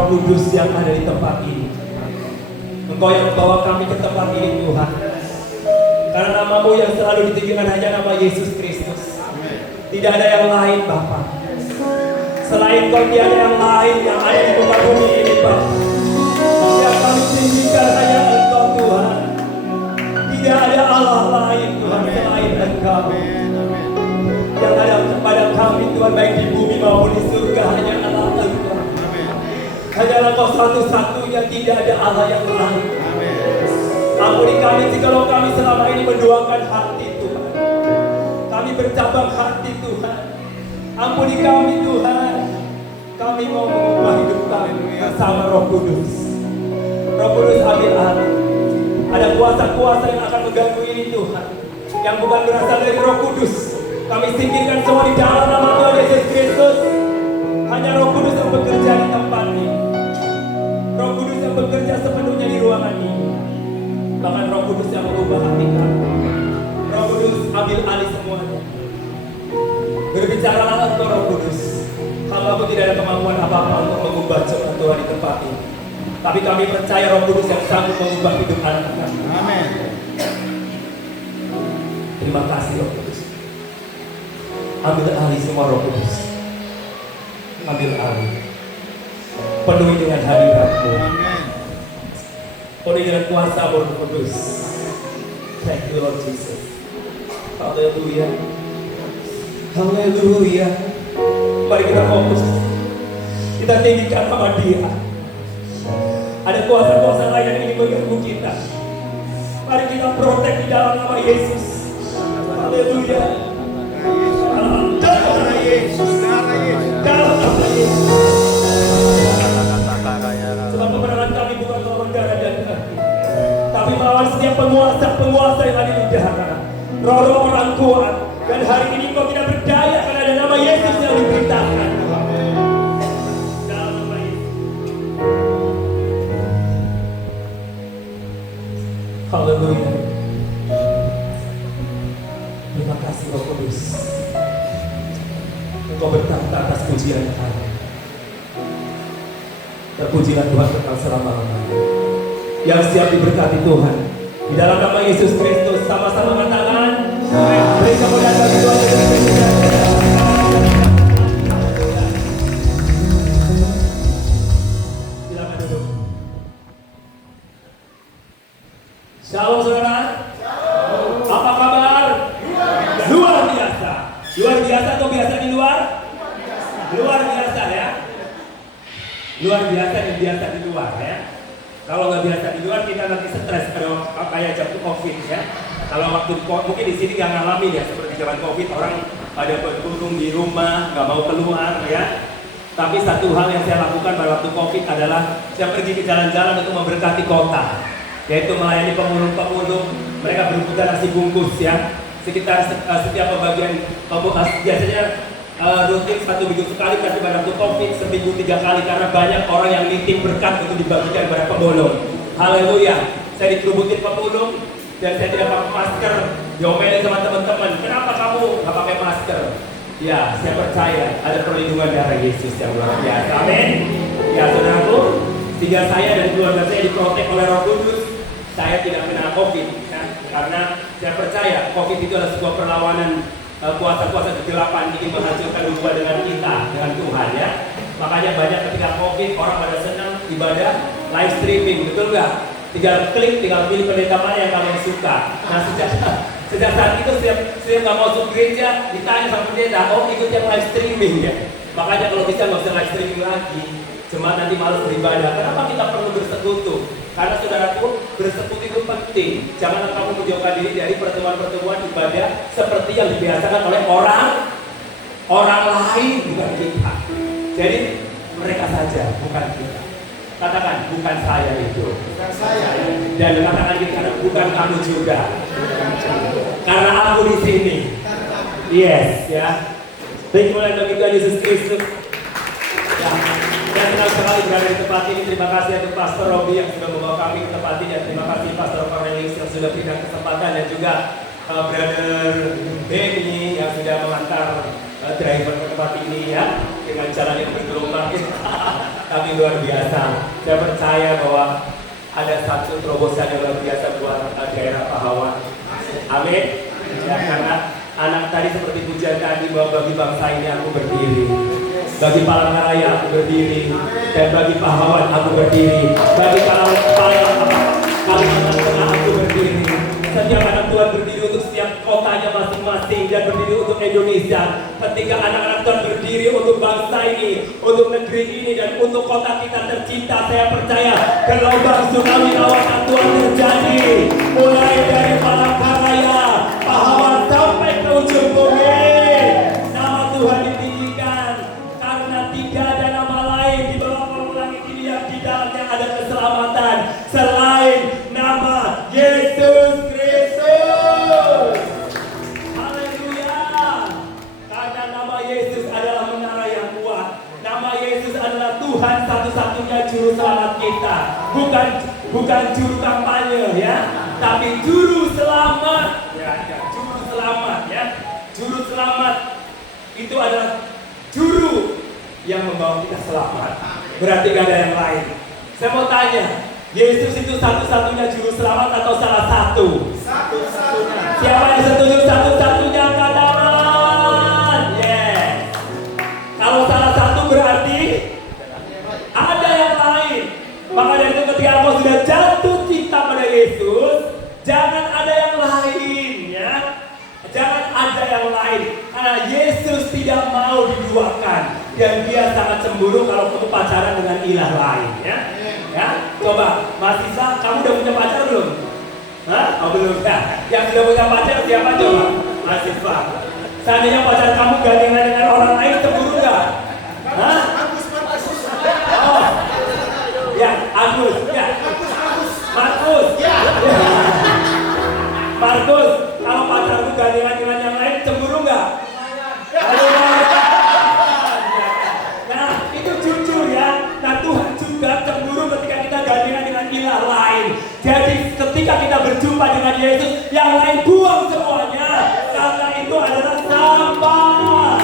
Roh Kudus yang ada di tempat ini. Engkau yang membawa kami ke tempat ini Tuhan. Karena namamu yang selalu ditinggikan hanya nama Yesus Kristus. Tidak ada yang lain Bapa. Selain Kau tidak ada yang lain yang ada di muka bumi ini Bapa. Yang kami tinggikan hanya Engkau Tuhan. Tidak ada Allah lain Tuhan selain Engkau. Yang ada kepada kami Tuhan baik di bumi maupun di surga hanya Allah Engkau. Hanyalah Kau satu-satunya, tidak ada Allah yang lain. Ampuni kami jikalau kami selama ini mendoakan hati Tuhan. Kami bercabang hati Tuhan. Ampuni kami Tuhan. Kami mau mengubah hidup kami bersama Roh Kudus. Roh Kudus ambil alih. Ada kuasa-kuasa yang akan mengganggu ini Tuhan, yang bukan berasal dari Roh Kudus. Kami singkirkan semua di dalam nama Tuhan Yesus Kristus. Hanya Roh Kudus yang bekerja di tempat ini. Roh Kudus yang bekerja sepenuhnya di ruangan ini. Bahkan Roh Kudus yang mengubah hati kami. Roh Kudus ambil alih semuanya. Berbicaralah Engkau Roh Kudus. Hamba-Mu tidak ada kemampuan apa-apa untuk mengubah jemaat Tuhan di tempat ini. Tapi kami percaya Roh Kudus yang sanggup mengubah hidup anak kami. Amin. Terima kasih Roh Kudus. Ambil alih semua Roh Kudus. Ambil alih. Penuhi dengan hadirat-Mu. Penuhi dengan kuasa Roh Kudus. Thank you Lord Jesus. Haleluya. Haleluya. Mari kita fokus. Kita tinggikan nama Dia. Ada kuasa-kuasa lain yang ingin mengganggu kita. Mari kita protek di dalam nama Yesus. Haleluya. Dalam nama Yesus. Dalam nama Yesus. Sebab peperangan kami bukan melawan darah dan daging, tapi melawan setiap penguasa-penguasa yang ada di udara. Roh-roh orang kuat. Dan hari ini Kau tidak berdaya karena ada nama Yesus yang diberitakan. Dalam nama Yesus. Haleluya. Terima kasih Roh Kudus. Engkau bertahta atas pujian kami. Terpujilah Tuhan kekal selama-lamanya. Yang siap diberkati Tuhan. Di dalam nama Yesus Kristus sama-sama mengatakan, beri kemuliaan bagi Tuhan Yesus Kristus. Silakan duduk. Shalom saudara. Apa kabar? Luar biasa. Luar biasa atau biasa di luar? Luar biasa ya. Luar biasa dan biasa di luar ya. Kalau nggak biasa di luar kita nanti stres kayak jam COVID ya. Kalau waktu mungkin di sini nggak ngalamin ya seperti zaman COVID, orang pada berkurung di rumah, nggak mau keluar ya. Tapi satu hal yang saya lakukan pada waktu COVID adalah saya pergi ke jalan-jalan untuk memberkati kota, yaitu melayani pemulung-pemulung. Mereka berbuka nasi bungkus ya. Sekitar setiap pembagian biasanya rutin 1 minggu sekali, tapi pada waktu COVID seminggu 3 kali karena banyak orang yang nitip berkat untuk dibagikan kepada pemulung. Haleluya. Saya dikerubutin pemulung dan saya tidak pakai masker. Diomelin sama teman-teman, kenapa kamu nggak pakai masker? Ya, saya percaya ada perlindungan darah Yesus yang luar biasa. Amin. Ya saudaraku, sehingga saya dan keluarga saya diprotek oleh Roh Kudus. Saya tidak kena COVID ya, karena saya percaya COVID itu adalah sebuah perlawanan. Kuasa-kuasa kegelapan ingin menghancurkan hubungan dengan kita, dengan Tuhan ya. Makanya banyak ketika COVID orang pada senang ibadah live streaming, betul nggak? Tinggal klik, tinggal pilih pendeta mana yang kalian suka. Nah sejak saat itu setiap nggak masuk gereja ditanya sama pendeta, oh ikut yang live streaming ya. Makanya kalau bisa nggak usah live streaming lagi. Jemaat nanti malas beribadah. Kenapa kita perlu bersekutu? Karena saudaraku, bersekutu itu penting. Jangan kamu menjauhkan diri dari pertemuan-pertemuan ibadah seperti yang dibiasakan oleh orang lain, bukan kita. Jadi mereka saja, bukan kita. Katakan, bukan saya itu. Bukan saya. Dan katakan kita, bukan kamu juga. Karena aku di sini. Yes, ya. Terima kasih bagi Yesus Kristus. Ya. Dan senang sekali berada di tempat ini. Terima kasih untuk Pastor Robi yang sudah membawa kami ke tempat ini. Dan terima kasih Pastor Cornelius yang sudah berikan kesempatan. Dan juga Brother Benny yang sudah mengantar driver ke tempat ini ya. dengan jalan yang bergelombang. Tapi luar biasa. Saya percaya bahwa ada satu terobosan yang luar biasa buat daerah Pahawan. Amin. Ya, karena anak tadi seperti pujian tadi bahwa bagi bangsa ini aku berdiri, bagi Palangkaraya aku berdiri, dan bagi Pahawan aku berdiri, bagi Kalimantan Tengah aku berdiri. Setiap anak Tuhan berdiri untuk setiap kotanya masing-masing dan berdiri untuk Indonesia. Ketika anak-anak Tuhan berdiri untuk bangsa ini, untuk negeri ini, dan untuk kota kita tercinta, saya percaya gelombang tsunami awasan Tuhan terjadi. Mulai dari Palangkaraya, Pahawan sampai ke ujung bumi. Nama Tuhan ditinggikan karena tidak ada nama lain di bawah langit ini yang di dalamnya ada keselamatan selain nama Yesus. Tuhan satu-satunya juru selamat kita, bukan juru kampanye ya, tapi juru selamat ya, juru selamat ya, juru selamat itu adalah juru yang membawa kita selamat. Berarti gak ada yang lain. Saya mau tanya, Yesus itu satu-satunya juru selamat atau salah satu? Satu-satunya. Siapa yang setuju satu-satunya angkat tangan? Yes. Kalau salah satu berarti ada yang lain. Maka dari itu ketika engkau sudah jatuh cinta pada Yesus, jangan ada yang lain ya. Jangan ada yang lain. Karena Yesus tidak mau diduakan. Dan dia sangat cemburu kalau kamu pacaran dengan ilah lain ya. Ya, coba mahasiswa, kamu udah punya pacar belum? Hah? Oh belum ya. Yang sudah punya pacar siapa coba? Mahasiswa. Seandainya pacar kamu gandengan dengan orang lain, cemburu nggak? Hah? Oh, ya, Agus, ya, Markus, ya, Markus, kalau pacarku gandengan dengan yang lain, cemburu nggak? Nah, itu jujur ya. Nah, Tuhan juga cemburu ketika kita gandengan dengan ilah lain. Jadi, ketika kita berjumpa dengan Yesus, yang lain buang semuanya, karena itu adalah sampah.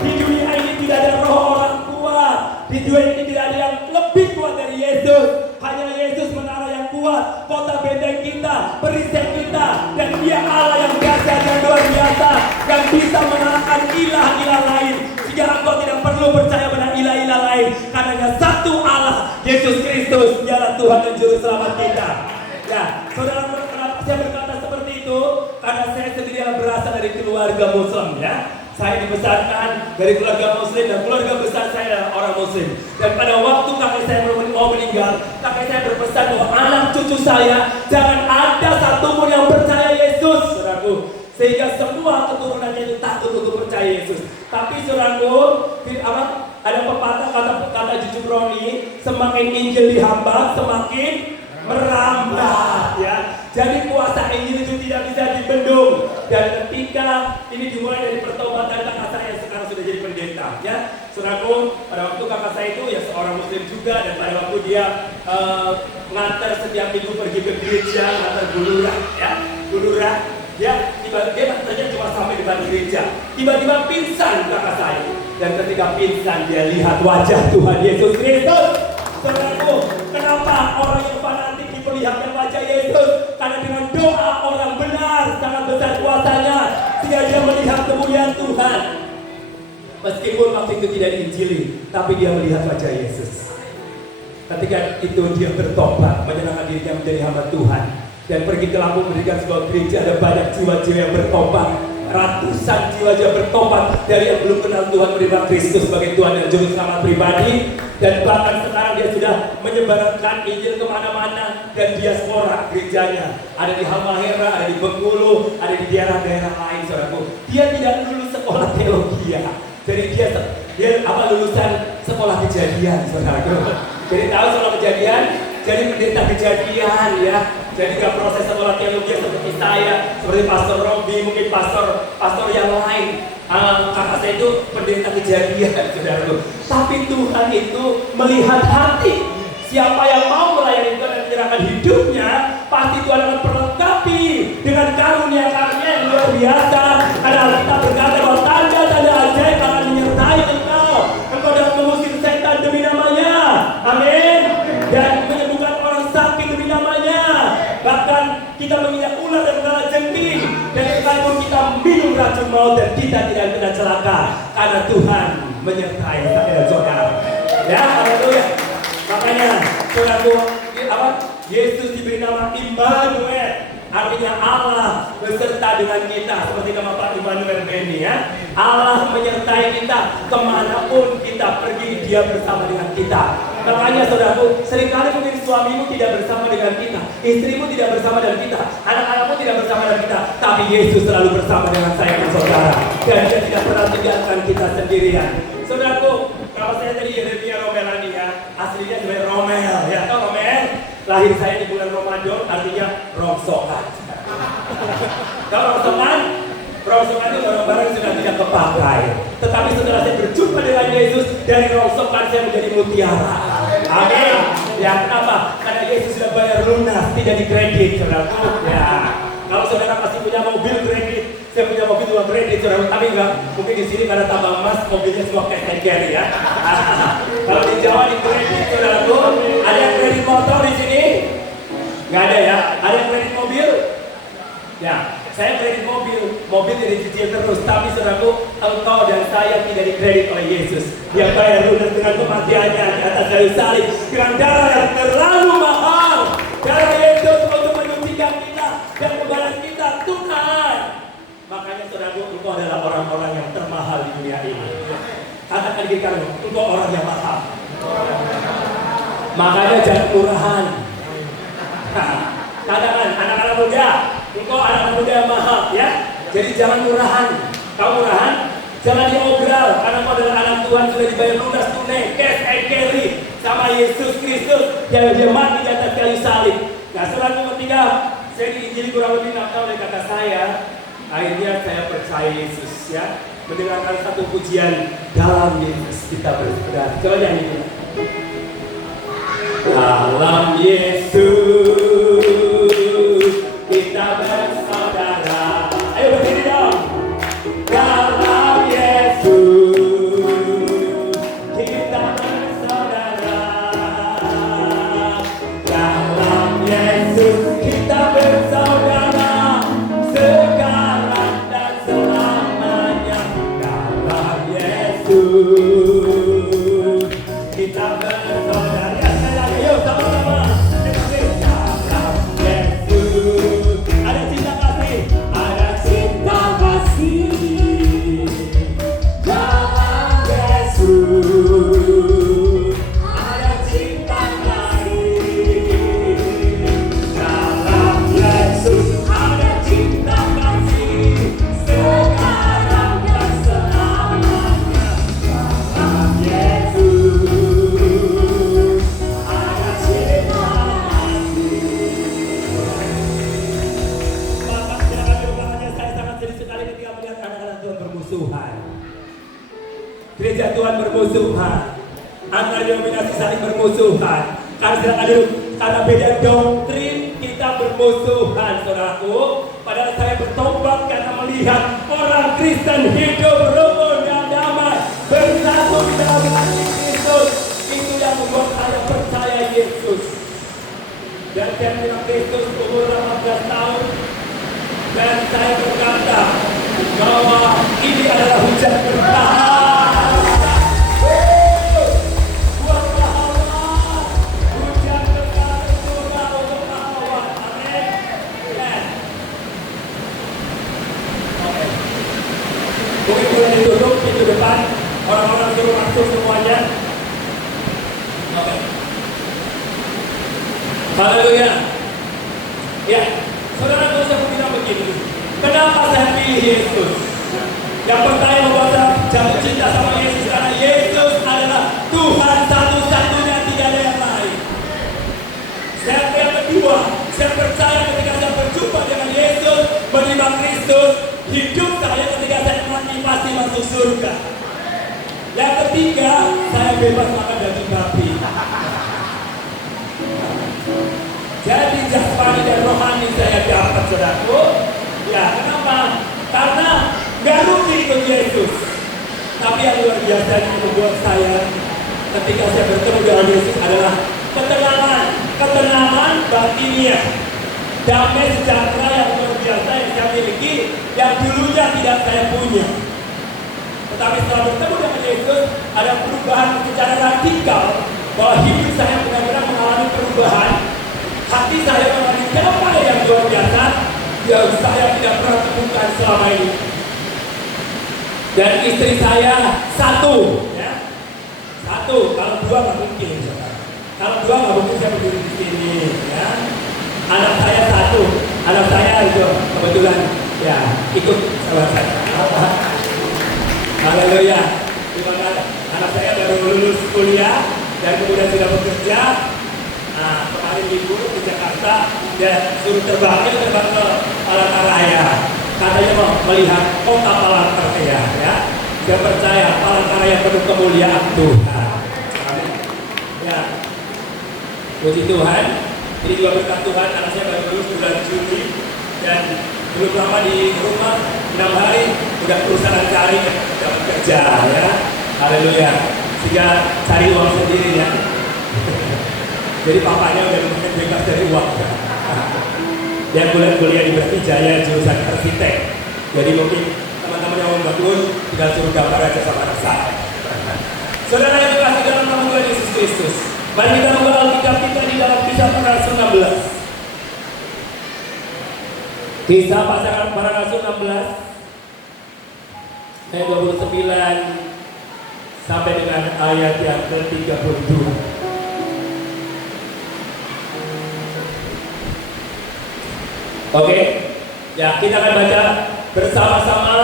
Di dunia ini tidak ada roh orang tua. Di dunia ini tidak ada yang lebih kuat dari Yesus. Hanya Yesus menara yang kuat, kota benteng kita, perisai kita, dan dia Allah yang dahsyat dan luar biasa, yang bisa mengalahkan ilah-ilah lain. Sehingga engkau tidak perlu percaya pada ilah-ilah lain, karena hanya satu Allah, Yesus Kristus, dialah Tuhan dan Juru Selamat kita. Ya, saudara, kenapa saya berkata seperti itu? Karena saya sendiri berasal dari keluarga Muslim ya. Saya dibesarkan dari keluarga Muslim dan keluarga besar saya adalah orang Muslim. Dan pada waktu kakek saya mau meninggal, kakek saya berpesan bahwa anak cucu saya jangan ada satupun yang percaya Yesus, saudaraku. Sehingga semua keturunannya itu takut untuk percaya Yesus. Tapi saudaraku, ada pepatah kata Cucu Brownie, semakin Injil dihamba, semakin merambat ya. Jadi kuasa Injil itu tidak bisa dibendung. Dan ketika ini dimulai dari pertobatan kakak saya yang sekarang sudah jadi pendeta ya. Saudaraku, pada waktu kakak saya itu ya seorang Muslim juga, dan pada waktu dia ngantar setiap minggu pergi ke gereja, ngantar bulurah ya, bulurah dia ngantarnya cuma sampai depan gereja, tiba-tiba pingsan kakak saya. Dan ketika pingsan dia lihat wajah Tuhan Yesus Kristus. Saudaraku, kenapa orang yang fanatik diperlihatkan wajah Yesus? Karena dengan doa orang benar sangat besar kuasanya, sehingga dia melihat kemuliaan Tuhan. Meskipun waktu itu tidak diinjili, tapi dia melihat wajah Yesus. Ketika itu dia bertobat, menyerahkan dirinya menjadi hamba Tuhan, dan pergi ke Lampung mendirikan sebuah gereja. Ada banyak jiwa-jiwa yang bertobat, ratusan jiwa-jiwa bertobat dari yang belum kenal Tuhan, menerima Kristus sebagai Tuhan dan Juru Selamat pribadi. Dan bahkan sekarang dia sudah menyebarkan Injil kemana-mana, dan diaspora gerejanya ada di Halmahera, ada di Bengkulu, ada di daerah-daerah lain, saudaraku. Dia tidak lulus sekolah teologi ya. Jadi dia lulusan sekolah kejadian, saudaraku. Jadi tahu sekolah kejadian, jadi pendeta kejadian ya. Jadi gak proses sekolah teologi seperti saya, seperti Pastor Robi, mungkin pastor yang lain. Kakak saya itu pendeta kejadian, saudaraku. Tapi Tuhan itu melihat hati. Siapa yang mau melayani Tuhan dan menyerahkan hidupnya, pasti Tuhan akan perlengkapi dengan karunia-karunia yang luar biasa. Karena kita berkata bahwa tanda-tanda ajaib akan menyertai engkau. kita menginjak ular dan bala jengking, dan sekalipun kita minum racun maut dan kita tidak kena celaka, karena Tuhan menyertai saudara. Ya, haleluya. Makanya saudaraku, Yesus diberi nama Immanuel, artinya Allah beserta dengan kita, seperti nama Pak Immanuel Benny ya. Allah menyertai kita kemanapun kita pergi, Dia bersama dengan kita. Makanya saudaraku, seringkali mungkin suamimu tidak bersama dengan kita, istrimu tidak bersama dengan kita, anak-anakmu tidak bersama dengan kita, tapi Yesus selalu bersama dengan saya dan saudara, dan Dia tidak pernah tinggalkan kita sendirian. Saudaraku, kalau saya tadi Yeremia Romelani ya, aslinya sebagai Romel ya, tahu Romel? Lahir saya di bulan Ramadan, artinya rongsokan. Kalau rongsokan? Rongsokan itu barang-barang yang sudah tidak kepakai. Tetapi setelah saya berjumpa dengan Yesus, dari rongsokan saya menjadi mutiara. Amin. Ya, kenapa? Karena Yesus sudah bayar lunas, tidak dikredit, saudaraku. Ya. Kalau saudara masih punya mobil kredit, saya punya mobil juga kredit, saudara. Tapi enggak, mungkin di sini karena tambah emas, mobilnya semua cash and carry ya. Kalau di Jawa di kredit, saudaraku, ada yang kredit motor di sini? Nggak ada ya. Ada yang kredit mobil? Ya, saya kredit mobil tidak dicicil terus. Tapi saudaraku, engkau dan saya tidak dikredit oleh Yesus. Dia bayar lunas dengan kematiannya di atas kayu salib, dengan darah yang terlalu mahal. Darah Yesus untuk menyucikan kita dan membalas kita, Tuhan. Makanya saudaraku, engkau adalah orang-orang yang termahal di dunia ini. Katakan diri kamu, engkau orang yang mahal. Makanya jangan murahan. Katakan anak-anak muda, engkau anak muda yang mahal ya. Jadi jangan murahan. Kamu murahan, jangan diobral, karena kau adalah anak Tuhan, sudah dibayar lunas tunai, cash and carry sama Yesus Kristus yang Dia mati di atas kayu salib. Nah, setelah ketiga, saya diinjili kurang lebih 6 tahun oleh kakak saya. Akhirnya saya percaya Yesus ya. Mendengarkan satu pujian, dalam Yesus kita bersedia. Coba nyanyi. Dalam Yesus kita bersaudara. Ayo berdiri dong. Dalam Yesus kita bersaudara. Dalam Yesus kita bersaudara, sekarang dan selamanya. Dalam Yesus kita bersaudara. Ayo sama-sama. Dalam Yesus ada cinta kasih, ada cinta kasih. Dalam Yesus ada cinta kasih. Dalam Yesus ada cinta kasih, sekarang dan selamanya. Dalam Yesus ada cinta kasih. Bapak silakan diulangannya. Saya sangat sedih sekali ketika melihat anak-anak Tuhan bermusuhan. Gereja Tuhan bermusuhan, antar denominasi saling bermusuhan. Karena beda doktrin kita bermusuhan, saudaraku. Padahal saya bertobat karena melihat orang Kristen hidup rukun dan damai, bersatu di dalam hati Kristus. Itu yang membuat saya percaya Yesus. Dan saya bilang Kristus umur 18 tahun, dan saya berkata bahwa ini adalah hujan berkah. Buat pahlawan, hujan berkah surga untuk pahlawan. Amin. Yes. Oke. Mungkin boleh ditutup pintu depan, orang-orang suruh masuk semuanya. Oke. Haleluya. Ya, saudara, saya bilang begini. Kenapa saya pilih Yesus? Yang pertama membuat saya jatuh cinta sama Yesus karena Yesus adalah Tuhan satu-satunya, tidak ada yang lain. Yang kedua, saya percaya ketika saya berjumpa dengan Yesus, menerima Kristus, hidup saya ketika saya mati pasti masuk surga. Yang ketiga, saya bebas makan daging babi. Jadi jasmani dan rohani saya dapat, saudaraku. Ya, kenapa? Karena gak rugi ikut Yesus. Tapi yang luar biasa yang membuat saya ketika saya bertemu dengan Yesus adalah ketenangan batinia. damai sejahtera yang luar biasa yang saya miliki, yang dulunya tidak saya punya. Tetapi setelah bertemu dengan Yesus, ada perubahan secara radikal, bahwa hidup saya benar-benar mengalami perubahan. Hati saya mengalami damai yang luar biasa yang saya tidak pernah temukan selama ini. Dan istri saya satu, ya. Satu, kalau dua nggak mungkin. Kalau dua nggak mungkin saya berdiri di sini, ya. Anak saya satu, anak saya itu kebetulan ya ikut sama saya. Haleluya. Terima kasih. Anak saya baru lulus kuliah dan kemudian sudah bekerja. Nah, kemarin libur di Jakarta, dia suruh terbang ke Palangkaraya. Katanya mau melihat kota Palangkaraya, ya. Saya percaya Palangkaraya penuh kemuliaan Tuhan. Amin. Ya. Puji Tuhan. Ini juga berkat Tuhan, anak saya baru lulus bulan Juli dan belum lama di rumah 6 hari udah perusahaan cari udah bekerja, ya. Haleluya. Sehingga cari uang sendiri, ya. Jadi papanya udah lumayan bebas dari uang. Dia kuliah di Brawijaya jurusan arsitek. Jadi mungkin teman-teman yang mau bangun tinggal suruh gambar aja sama anak saya. Saudara yang dikasihi dalam nama Tuhan Yesus Kristus, mari kita membaca Alkitab kita di dalam Kisah Para Rasul 16. Kisah Para Rasul 16 ayat 29 sampai dengan ayat yang ke-32. Oke, ya kita akan baca bersama-sama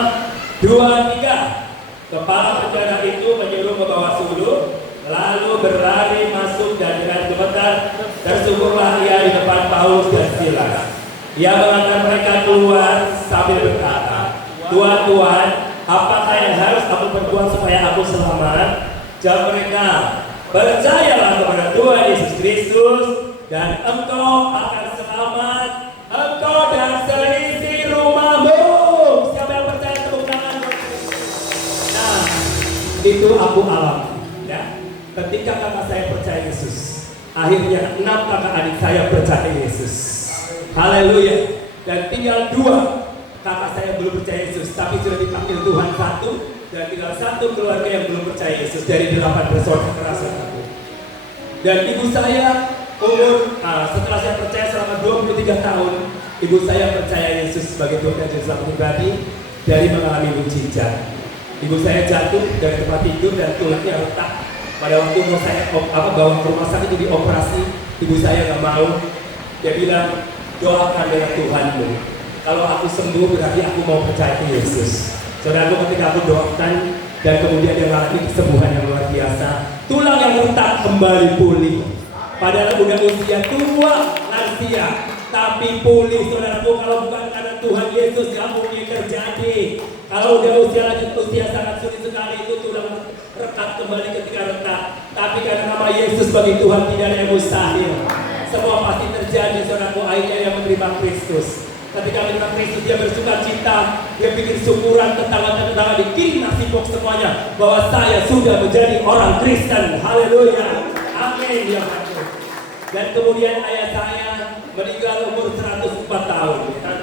2-3. Kepala penjara itu menyuruh membawa sulung, lalu berlari masuk dan dengan gemetar tersungkurlah ia di depan Paulus dan Silas. Ia mengantar mereka keluar sambil berkata, Tuan, apakah yang harus aku perbuat supaya aku selamat? Jawab mereka, percayalah kepada Tuhan Yesus Kristus dan engkau akan selamat, engkau dan seisi rumahmu. Siapa yang percaya, tepuk tangan. Nah, itu aku alami, ya. Ketika kakak saya percaya Yesus, akhirnya 6 kakak adik saya percaya Yesus. Haleluya. Dan tinggal 2 kakak saya belum percaya Yesus, tapi sudah dipanggil Tuhan 1, dan tinggal 1 keluarga yang belum percaya Yesus dari 8 bersaudara satu. Dan ibu saya umur, setelah saya percaya selama 23 tahun, ibu saya percaya Yesus sebagai Tuhan dan Juru Selamat pribadi dari mengalami mujizat. Ibu saya jatuh dari tempat tidur dan tulangnya retak. Pada waktu mau saya bawa ke rumah sakit itu dioperasi, ibu saya nggak mau. Dia bilang, doakan dengan Tuhanmu. Kalau aku sembuh berarti aku mau percaya ke Yesus. Saudaraku, ketika aku doakan dan kemudian dia mengalami kesembuhan yang luar biasa, tulang yang retak kembali pulih. Padahal udah usia tua lansia, tapi pulih. Saudaraku, kalau bukan karena Tuhan Yesus gak mungkin terjadi. Kalau udah usia lanjut, usia sangat sulit sekali itu tulang retak kembali ketika retak. Tapi karena nama Yesus bagi Tuhan tidak ada yang mustahil. Semua pasti terjadi. Saudaraku, akhirnya yang menerima Kristus. Ketika menerima Kristus, dia bersuka cita, dia bikin syukuran, tetangga-tetangga dikirim nasi box semuanya, bahwa saya sudah menjadi orang Kristen. Haleluya, amin ya Tuhan. Dan kemudian ayah saya meninggal umur 104 tahun, ya.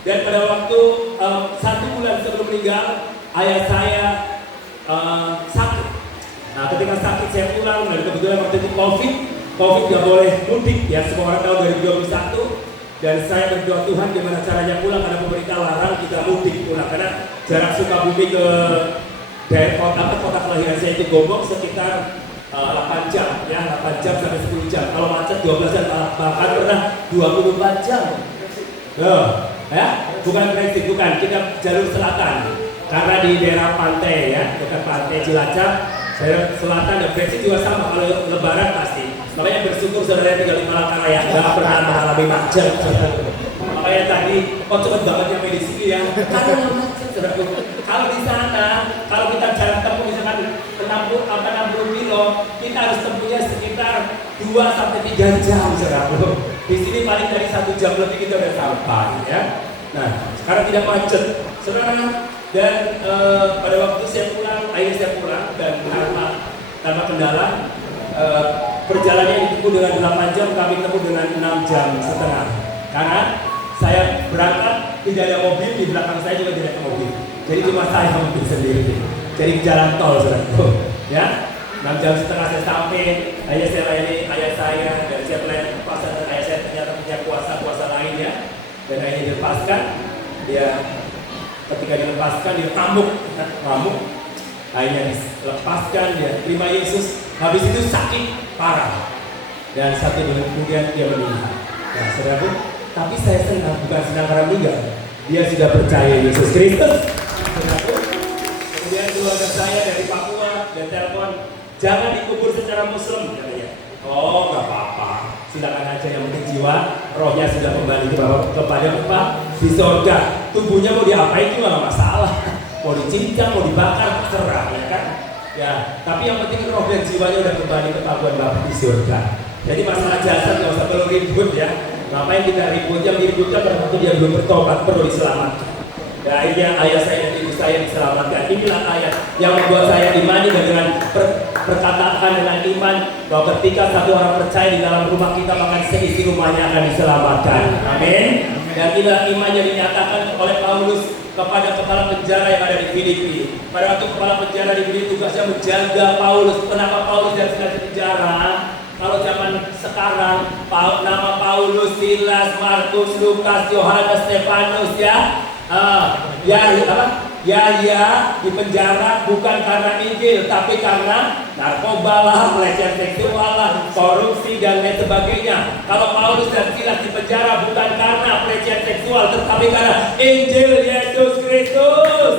Dan pada waktu 1 bulan sebelum meninggal, ayah saya sakit. Nah, ketika sakit saya pulang, dan kebetulan waktu itu COVID nggak boleh mudik, ya, semua orang tahu 2021. Dan saya berdoa, Tuhan gimana caranya pulang, karena pemerintah larang kita mudik pulang, karena jarak Sukabumi ke daerah kota kelahiran saya itu Gombong sekitar 8 jam, ya, 8 jam sampai 10 jam. Kalau macet 12 jam, bahkan pernah 24 jam. Ya, bukan Brexit, bukan, kita jalur selatan, karena di daerah pantai, ya, dekat pantai Cilacap, daerah selatan, dan Brexit juga sama, kalau lebaran pasti. Makanya bersyukur saudara yang tinggal di Palangkaraya nggak pernah mengalami macet. Makanya tadi, cepet banget nyampe di sini, ya. Karena macet, saudaraku. Kalau di sana, kalau kita jalan tempuh misalkan 60 kilo, kita harus tempuhnya sekitar 2-3 jam, saudaraku. Di sini paling dari 1 jam lebih kita udah sampai, ya. Nah, sekarang tidak macet, saudara. Dan pada waktu saya pulang, akhirnya saya pulang dan tanpa kendala. Perjalanannya ditempuh dengan 8 jam, kami tempuh dengan 6 jam setengah. Karena saya berangkat tidak ada mobil, di belakang saya juga tidak ada mobil. Jadi cuma saya mobil sendiri. Jadi jalan tol saudaraku, ya. 6 jam setengah saya sampai. Ayah saya layani ayah saya, dan saya melayani puasa, dan ayah saya ternyata punya puasa lain ya. Dan ayahnya dilepaskan, dia ketika dilepaskan dia ngamuk. Akhirnya dilepaskan, dia terima Yesus. Habis itu sakit parah, dan 1 bulan kemudian dia meninggal. Nah saudaraku, tapi saya senang, bukan senang karena meninggal, dia sudah percaya Yesus Kristus. Saudaraku, kemudian keluarga saya dari Papua dan telepon, jangan dikubur secara Muslim katanya. Oh nggak apa-apa, silakan aja, yang penting jiwa rohnya sudah kembali kepada apa di surga. Tubuhnya mau diapain itu nggak masalah, mau dicincang, mau dibakar, terserah ya kan. Ya, tapi yang penting roh dan jiwanya udah kembali ke Tuhan Bapa di surga. Jadi masalah jasad nggak usah perlu ribut ya. Ngapain kita ribut? Yang diributkan pada waktu dia belum bertobat perlu diselamatkan. Ya, ayah saya dan ibu saya diselamatkan. Inilah ayat yang membuat saya imani dengan perkataan dengan iman bahwa ketika satu orang percaya di dalam rumah kita, maka seisi rumahnya akan diselamatkan. Amin. Dan inilah iman yang dinyatakan oleh Paulus kepada kepala penjara yang ada di Filipi. Pada waktu kepala penjara di Filipi tugasnya menjaga Paulus. Kenapa Paulus dan Silas di penjara? Kalau zaman sekarang nama Paulus, Silas, Markus, Lukas, Yohanes, Stefanus ya. Ya di penjara bukan karena Injil, tapi karena narkoba lah, pelecehan seksual lah, korupsi dan lain sebagainya. Kalau Paulus dan Silas di penjara bukan karena pelecehan seksual, tetapi karena Injil Yesus Kristus.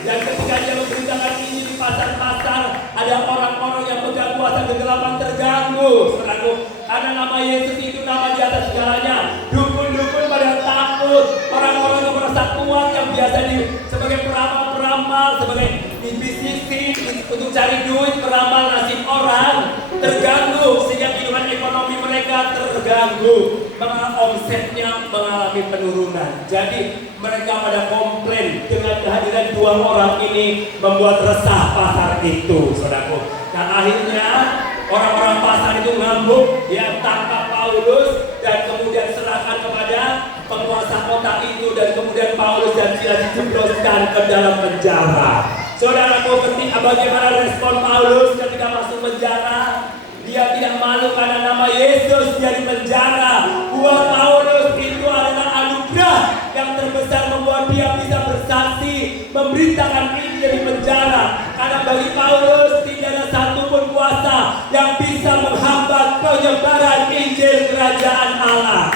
Dan ketika dia memberitakan ini di pasar-pasar, ada orang-orang yang pegang kuasa kegelapan terganggu, saudaraku. Karena nama Yesus itu nama di atas segalanya. Dukun-dukun pada takut, orang-orang yang merasa kuat yang biasa sebagai peramal-peramal, sebagai bisnis untuk cari duit, peramal nasib orang terganggu, sehingga kehidupan ekonomi mereka terganggu, omsetnya mengalami penurunan. Jadi mereka pada komplain. Dengan kehadiran 2 orang ini membuat resah pasar itu, saudaraku. Nah akhirnya orang-orang pasar itu ngambuk, dia tangkap Paulus dan kemudian serahkan kepada penguasa kota itu, dan kemudian Paulus dan Silas dijebloskan ke dalam penjara. Saudaraku, ketika bagaimana respon Paulus ketika masuk penjara? Dia tidak malu karena nama Yesus dia di penjara. Buat Paulus itu adalah anugerah yang terbesar, membuat dia bisa bersaksi, memberitakan Injil di penjara. Karena bagi Paulus tidak ada satupun kuasa yang bisa menghambat penyebaran Injil Kerajaan Allah.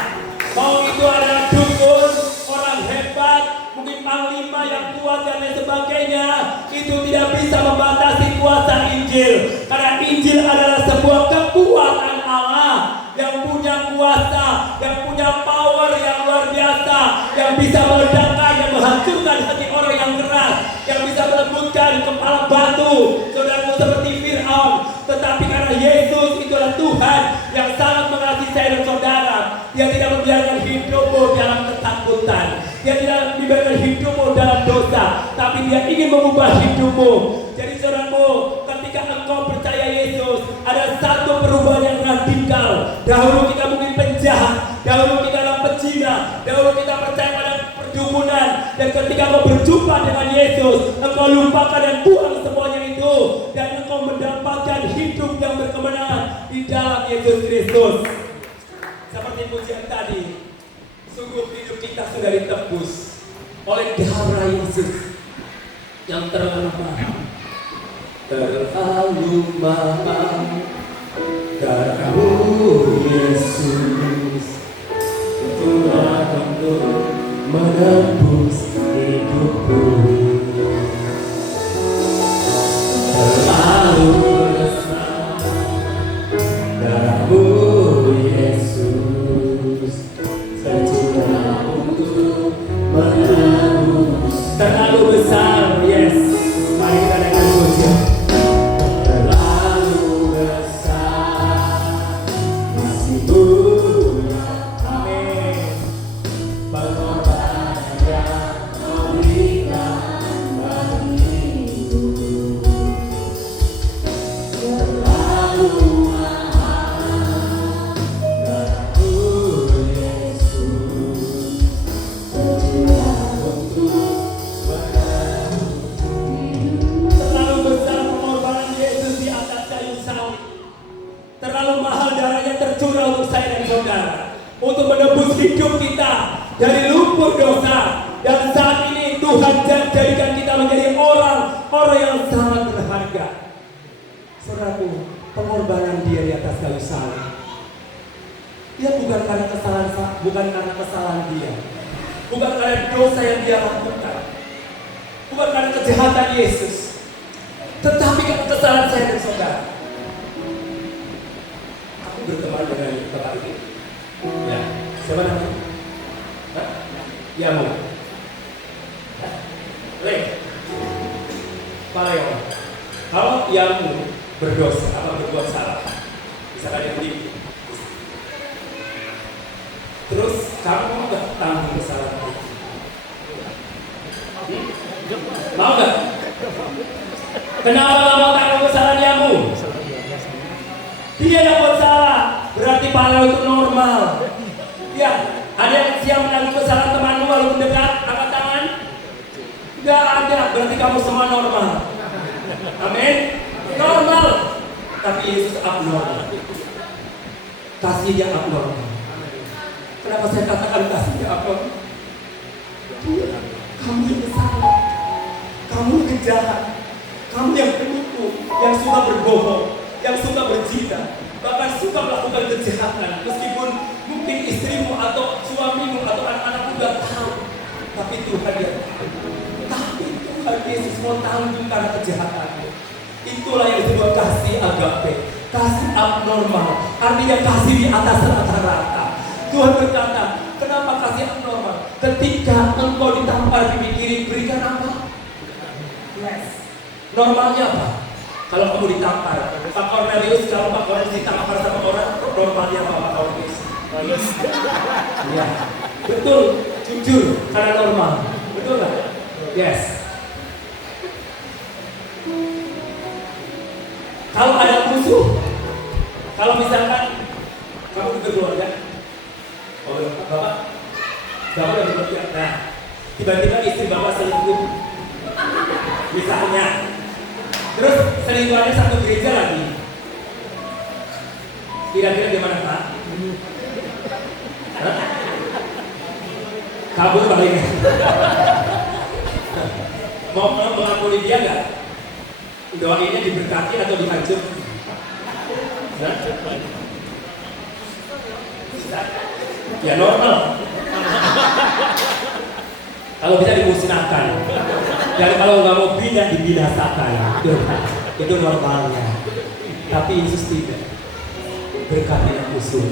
Mau itu adalah dukun, orang hebat, mungkin panglima yang kuat dan lain sebagainya, itu tidak bisa membatasi kuasa Injil. Karena Injil adalah sebuah kekuatan Allah yang punya kuasa, yang punya power yang luar biasa, yang bisa meledakkan dan menghancurkan hati orang yang keras, yang bisa melembutkan kepala batu, saudaraku, seperti Fir'aun. Tetapi karena Yesus itu adalah Tuhan yang sangat mengasihi saya dan saudara, Dia tidak membiarkan hidupmu dalam ketakutan, Dia tidak membiarkan hidupmu dalam dosa, tapi Dia ingin mengubah hidupmu. Jadi saudaraku, ketika engkau percaya Yesus, ada satu perubahan yang radikal. Dahulu kita mungkin penjahat, dahulu kita adalah pezina, dahulu kita percaya pada perdukunan, dan ketika engkau berjumpa dengan Yesus, engkau lupakan dan buang semuanya itu, dan engkau mendapatkan hidup yang berkemenangan di dalam Yesus Kristus. Seperti pujian tadi, sungguh hidup kita sudah ditebus oleh darah Yesus yang terlalu mahal. Terlalu mahal darahmu Yesus, untuk menebus hidupku. Terlalu besar darahmu Yesus, tercurah untuk menebus. Terlalu besar, yes. Mari kita dengar pujian. Terlalu besar berlumpur dosa. Dan saat ini Tuhan jadikan kita menjadi orang yang sangat berharga. Saudaraku, pengorbanan dia di atas kayu salib, dia bukan karena kesalahan dia, bukan karena dosa yang dia lakukan, bukan karena kejahatan Yesus, tetapi karena kesalahan saya dan saudara. Aku berteman dengan bapak ini. Ya, siapa namanya? Yamu. Le. Paleo. Kalau Yamu berdosa atau berbuat salah, misalkan yang begini, terus kamu mau nggak tanggung kesalahan itu? Mau nggak? Kenapa nggak mau tanggung kesalahan Yamu? Dia yang buat salah, berarti Paleo itu normal. Ya, ada yang siap menanggung kesalahan temanmu lalu mendekat, angkat tangan? Tidak ada, berarti kamu semua normal. Amin. Normal. Tapi Yesus abnormal. Kasihnya abnormal. Kenapa saya katakan kasihnya abnormal? Kamu yang salah, kamu yang jahat, kamu yang penipu, yang suka berbohong, yang suka berzina, bahkan suka melakukan kejahatan, meskipun mungkin istrimu atau suamimu atau anak-anakmu gak tahu, tapi Tuhan dia tahu. Tapi Tuhan Yesus mau tanggung karena kejahatanmu. Itulah yang disebut kasih agape, kasih abnormal, artinya kasih di atas rata-rata. Tuhan berkata, kenapa kasih abnormal? Ketika engkau ditampar pipi kiri, berikan apa? Yes. Normalnya apa? Kalau kamu ditampar, Pak Cornelius, kalau Pak Cornelius ditampar sama orang, normalnya apa Pak Cornelius? Ya, betul, jujur, karena normal, betul nggak? Yes. Kalau ada musuh, kalau misalkan kamu berkeluarga, bapak yang berkeluarga, nah, tiba-tiba istri bapak selingkuh, misalnya, terus selingkuhannya satu gereja lagi, kira-kira gimana Pak? Kabur paling. Mau mengampuni dia nggak? Doainnya diberkati atau dihancur? Ya normal. Kalau bisa dimusnahkan. Dan kalau nggak mau pindah dibinasakan. Itu normalnya. Tapi Yesus tidak. Berkati yang usul.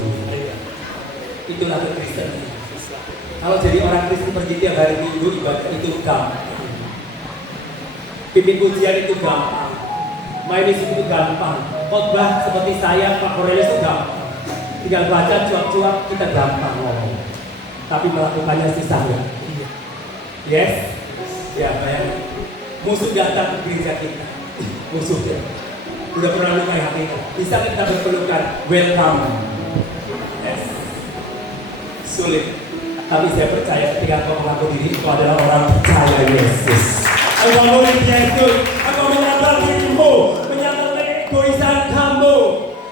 Itulah kekristenan. Kalau jadi orang Kristen pergi tiap hari Minggu ibadah itu gampang. Pimpin ujian itu gampang. Main di situ gampang. Khotbah seperti saya, Pak Cornelius itu gampang. Tinggal baca cuap-cuap kita gampang ngomong. Tapi melakukannya susah ya. Yes? Ya, bayangin. Musuh datang ke gereja kita. Musuhnya. Udah pernah lukai hati kita. Bisa kita berpelukan, welcome. Yes. Sulit. Tapi saya percaya ketika kau mengaku diri kau adalah orang percaya Yesus. Engkau murid Yesus. Engkau menyadar dirimu, menyadar keegoisan kamu,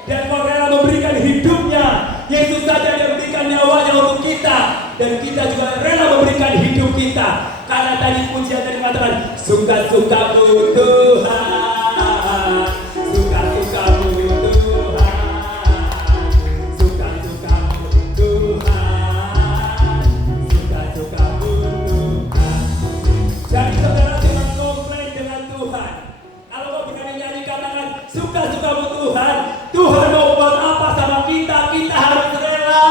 dan kau rela memberikan hidupnya. Yesus saja yang memberikan nyawanya untuk kita, dan kita juga rela memberikan hidup kita. Karena tadi pujian tadi mengatakan suka-sukamu Tuhan, suka-sukamu Tuhan, suka-sukamu Tuhan, suka-sukamu Tuhan. Jadi saudara jangan komplain dengan Tuhan. Kalau kau bisa nyanyi katakan suka-sukamu Tuhan, Tuhan mau buat apa sama kita, kita harus rela.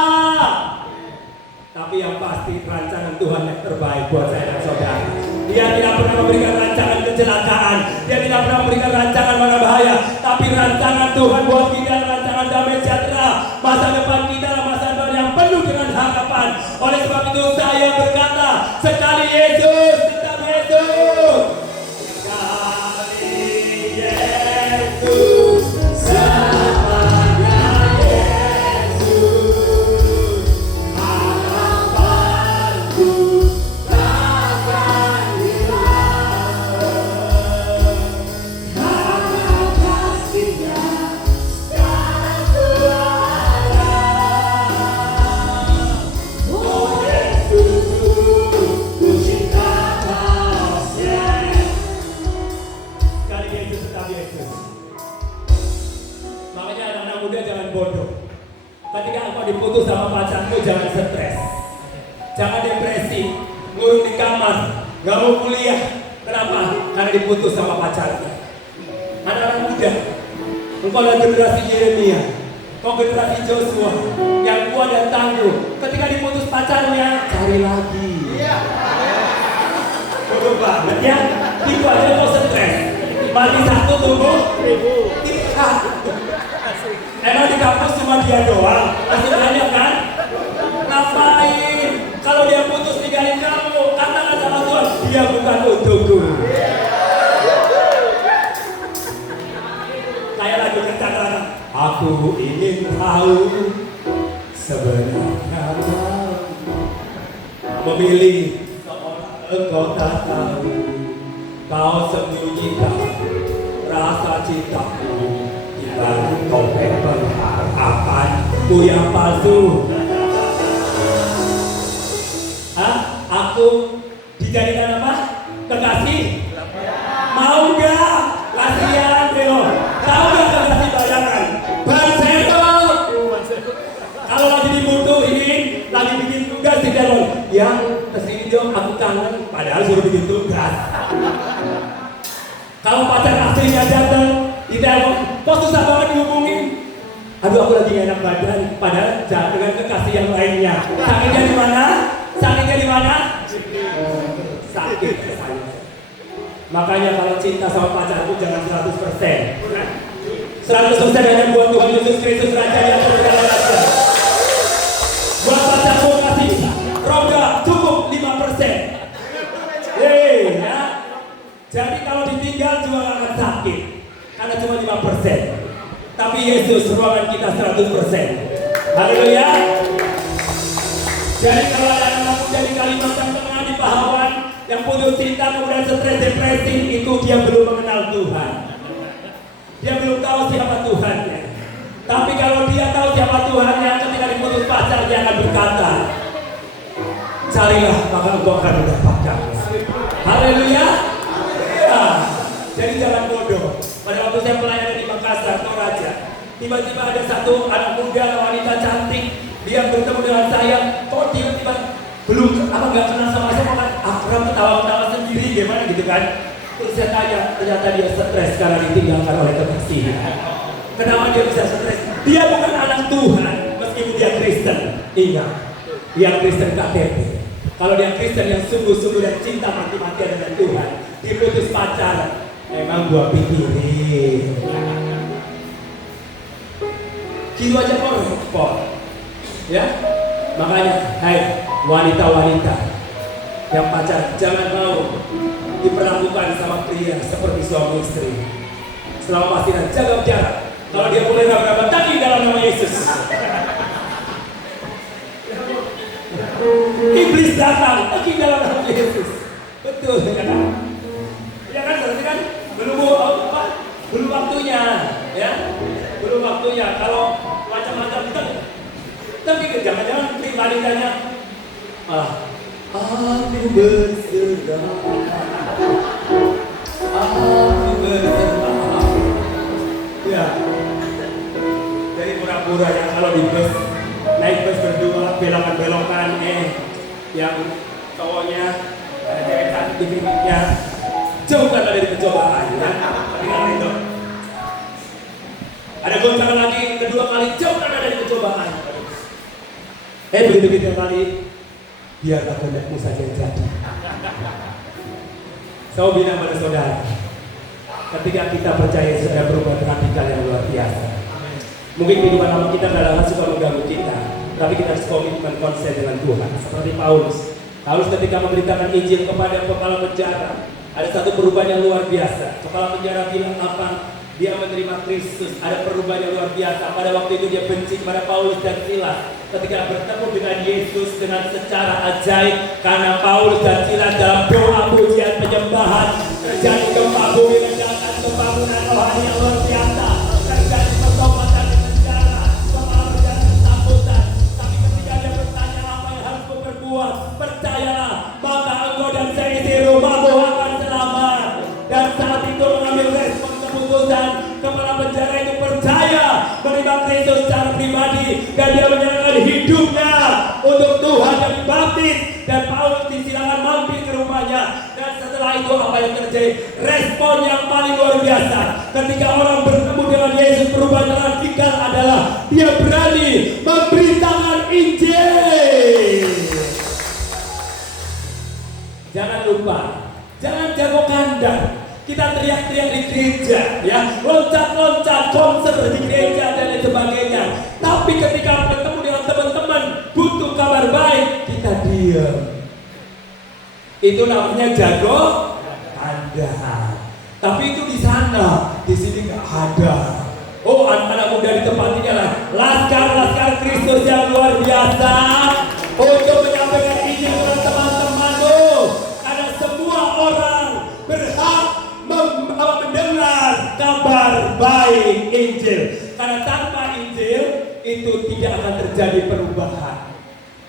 Tapi yang pasti rancangan Tuhan yang terbaik buat saya dan saudara. Dia tidak pernah memberikan rancangan kecelakaan, dia tidak pernah memberikan rancangan mana bahaya, tapi rancangan Tuhan buat kita rancangan damai sejahtera. Masa depan kita adalah masa depan yang penuh dengan harapan. Oleh sebab itu saya berkata, sekali Yesus, tetap Yesus. Sekali Yesus, selamanya Yesus. Harapanku takkan hilang, karena kasih-Nya nggak mau kuliah. Kenapa? Karena diputus sama pacarnya. Anak-anak muda, engkau adalah generasi Yeremia, kau generasi Joshua yang kuat dan tangguh. Ketika diputus pacarnya, cari lagi. Bodoh banget ya. Itu aja kau stres. Mati satu tunggu 3. Emang di kampus cuma dia doang? Masih banyak kan? Ngapain? Kalau dia putus tinggalin kamu, katakan sama Tuhan, dia bukan untukku. Saya lagi katakan, aku ingin tahu sebenarnya memilih seorang engkau tak tahu. Kau sembunyikan rasa cintaku di balik topeng pengharapanku yang palsu. Aku dijadikan apa? Kekasih? Mau gak? Kasihan Bro. Tahu gak kekasih bayangan? Berserot. Kalau lagi dibutuhin, lagi bikin tugas di dalam, yang kesini dong, aku kangen. Padahal suruh bikin tugas. Kalau pacar aslinya datang di dalam, kok susah banget dihubungin. Aduh, aku lagi gak enak badan. Padahal dengan kekasih yang lainnya. Sakitnya di mana? Sakitnya di mana? Sakit. Makanya kalau cinta sama pacarku jangan 100%. 100% hanya buat Tuhan Yesus Kristus Raja yang segala raja. Buat pacarku kasih roda cukup 5%. Ya. Jadi kalau ditinggal juga gak akan sakit, karena cuma 5%. Tapi Yesus ruangan kita 100%. Haleluya. Jadi kalau ada anak muda di Kalimantan Tengah, di Pahawan, yang putus cinta kemudian stres depresi, itu dia belum mengenal Tuhan. Dia belum tahu siapa Tuhannya. Tapi kalau dia tahu siapa Tuhannya, ketika diputus pacar dia akan berkata, carilah maka engkau akan mendapatkan. Haleluya. Ya. Jadi jangan bodoh. Pada waktu saya pelayanan di Makassar, Toraja, tiba-tiba ada satu anak muda, wanita cantik, dia bertemu dengan saya, kok tiba-tiba belum nggak kenal sama saya, kan akrab, ketawa-ketawa sendiri, gimana gitu kan? Terus saya tanya, ternyata dia stres karena ditinggalkan oleh kekasih. Kenapa dia bisa stres? Dia bukan anak Tuhan, meskipun dia Kristen. Ingat, dia Kristen KTP. Kalau dia Kristen yang sungguh-sungguh dan cinta mati-matian dengan Tuhan, diputus pacaran, emang gua pikirin. Gitu aja kok. Ya, makanya, hai wanita-wanita yang pacar, jangan mau diperlakukan sama pria seperti suami istri. Selama pastinya jaga jarak. Kalau dia boleh raba-raba kaki dalam nama Yesus, iblis datang kaki dalam nama Yesus. Betul kan? Ya kan, berarti kan belum waktunya, ya, belum waktunya. Kalau macam-macam tapi jangan-jangan wanitanya aku berserah, ya, dari pura-pura yang kalau di bus, naik bus berdua, belokan-belokan, yang cowoknya ada cewek cantik di pinggirnya, jauhkan dari pencobaan, ya, tinggal itu. Ada goncangan lagi, kedua kali, jauhkan dari pencobaan. Begitu tiap kali, biarlah kehendakmu saja jadi. Saya bilang pada saudara, ketika kita percaya ada perubahan radikal yang luar biasa. Mungkin kehidupan lama kita kadang-kadang suka mengganggu kita, tapi kita harus komitmen konsen dengan Tuhan. Seperti Paulus ketika memberitakan Injil kepada kepala penjara, ada satu perubahan yang luar biasa. Kepala penjara bilang apa? Dia menerima Kristus, ada perubahan yang luar biasa. Pada waktu itu dia benci kepada Paulus dan Silas. Ketika bertemu dengan Yesus dengan secara ajaib, karena Paulus dan Silas dalam doa pujian penyembahan, terjadi gempa bumi, ledakan pembangunan rohani yang luar biasa, terjadi pertobatan di penjara, kepala penjara ketakutan. Tapi ketika dia bertanya apa yang harus berbuat, percayalah, maka engkau dan seisi rumahmu akan selamat. Dan saat itu mengambil respon keputusan, kepala penjara itu percaya menerima Kristus secara pribadi, dan dia menyerahkan hidupnya untuk Tuhan dan dibaptis. Dan Paulus disilakan mampir ke rumah semuanya. Dan setelah itu apa yang terjadi? Respon yang paling luar biasa ketika orang bertemu dengan Yesus, perubahan radikal adalah dia berani memberitakan Injil. Jangan lupa, jangan jago kandang. Kita teriak-teriak di gereja, ya, loncat-loncat konser di gereja dan lain sebagainya. Tapi ketika bertemu dengan teman-teman butuh kabar baik, kita diam. Itu namanya jago kandang. Tapi itu di sana, di sini nggak ada. Oh, anak-anak muda di tempat ini adalah laskar-laskar Kristus yang luar biasa untuk menyampaikan Injil kepada teman-teman. Karena semua orang berhak mendengar kabar baik Injil. Karena tanpa Injil itu tidak akan terjadi perubahan.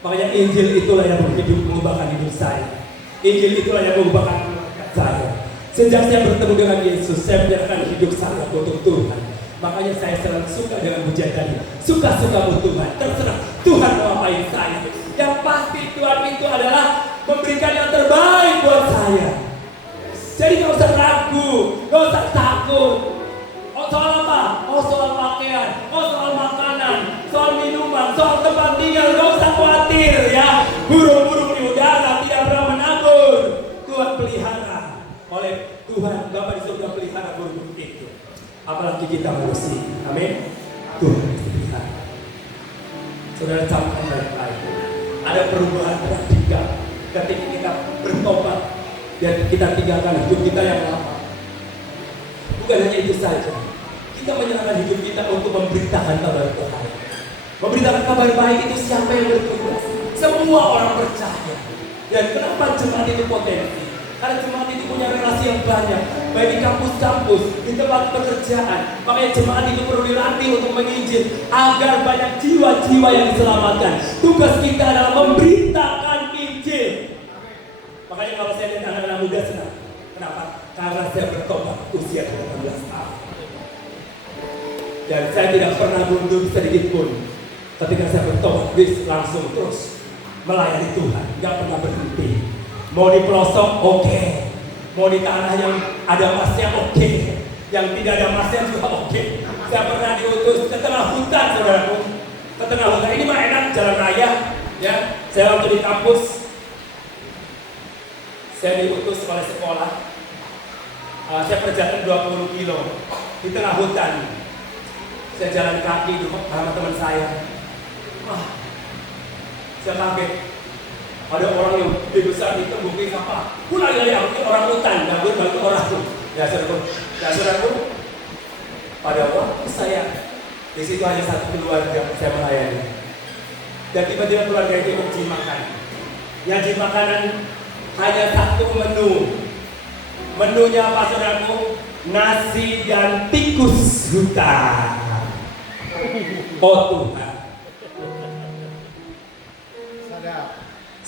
Makanya Injil itulah yang mengubahkan hidup saya. Injil itulah yang mengubahkan keluarga saya. Sejak saya bertemu dengan Yesus, saya menyerahkan hidup saya untuk Tuhan. Makanya saya selalu suka dengan pujian tadi. Suka-suka buat Tuhan, terserah Tuhan mau apain saya. Yang pasti Tuhan itu adalah memberikan yang terbaik buat saya. Jadi gak usah ragu, gak usah takut. Oh soal apa? Oh soal pakaian, oh soal makanan, soal minuman, soal tempat tinggal. Gak usah khawatir ya. Burung-burung di udara tidak pernah menabur. Tuhan pelihara. Oleh Tuhan Bapa di surga pelihara burung itu. Apalagi kita manusia. Amin. Tuhan pelihara. Saudara camkan baik-baik. Ada perubahan radikal ketika kita bertobat dan kita tinggalkan hidup kita yang lama. Bukan hanya itu saja, kita menyerahkan hidup kita untuk memberitakan kabar baik. Memberitakan kabar baik itu siapa yang bertugas? Semua orang percaya. Dan kenapa jemaat itu potensi? Karena jemaat itu punya relasi yang banyak, baik di kampus-kampus, di tempat pekerjaan. Makanya jemaat itu perlu dilatih untuk menginjil agar banyak jiwa-jiwa yang diselamatkan. Tugas kita adalah memberitakan Injil. Makanya kalau saya lihat anak-anak muda senang. Kenapa? Karena saya bertobat usia 18 tahun. Dan saya tidak pernah mundur sedikit pun. Ketika saya bertobat, langsung terus melayani Tuhan. Gak pernah berhenti. Mau di pelosok, oke. Mau di tanah yang ada emasnya, oke. Yang tidak ada emasnya juga oke. Saya pernah diutus ke tengah hutan, saudaraku. Ke tengah hutan, ini mah enak, jalan raya. Ya, saya waktu di kampus, saya diutus oleh sekolah. Saya perjalanan 20 kilo di tengah hutan. Saya jalan kaki sama teman saya. Saya kaget. Ada orang yang lebih besar di tembuknya apa? Mulai dari orang hutan, ganggu orang. Ya saudaraku, pada waktu saya di situ hanya satu keluarga saya melayani. Dan tiba-tiba keluarga itu uji makan. Nyaji makanan hanya satu menu. Menunya apa saudaraku? Nasi dan tikus hutan. Oh Tuhan.